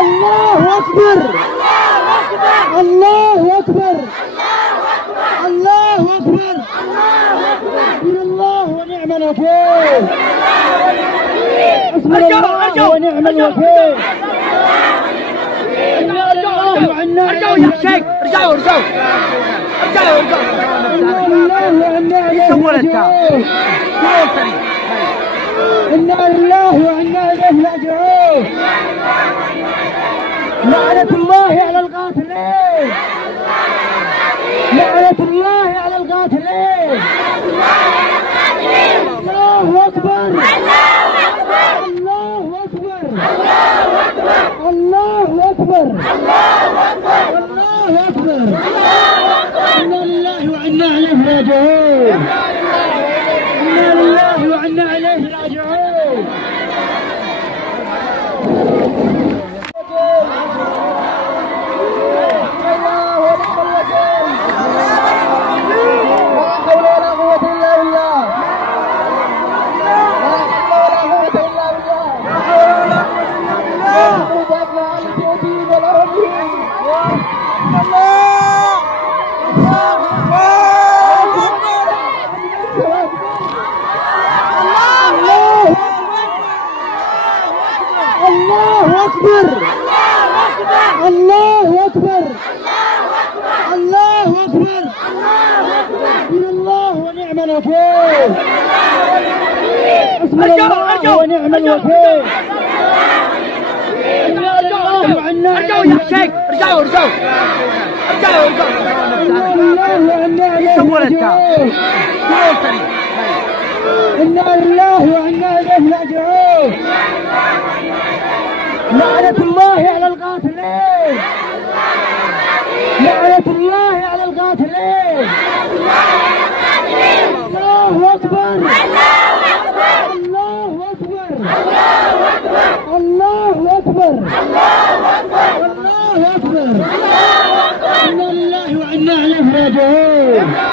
الله أكبر الله أكبر الله أكبر حسبنا الله ونعم الوكيل حسبنا الله ونعم الوكيل ارجعوا يا شيخ ارجعوا إنا لله وإنا إليه راجعون. لعنة الله على القاتلين لعنة الله على القاتلين. الله أكبر الله أكبر الله أكبر الله أكبر. إنا لله وإنا إليه راجعون. إنا لله وإنا إليه راجعون. الله أكبر الله أكبر الله أكبر. حسبنا الله ونعم الوكيل حسبنا الله ونعم الوكيل. ارجعوا يا شيخ ارجعوا إنا لله وإنا إليه راجعون. إنا لله وإنا إليه راجعون. لعنة الله على القاتلين لعنة الله على القاتلين. الله أكبر الله أكبر الله أكبر الله أكبر. إنا لله وإنا إليه راجعون.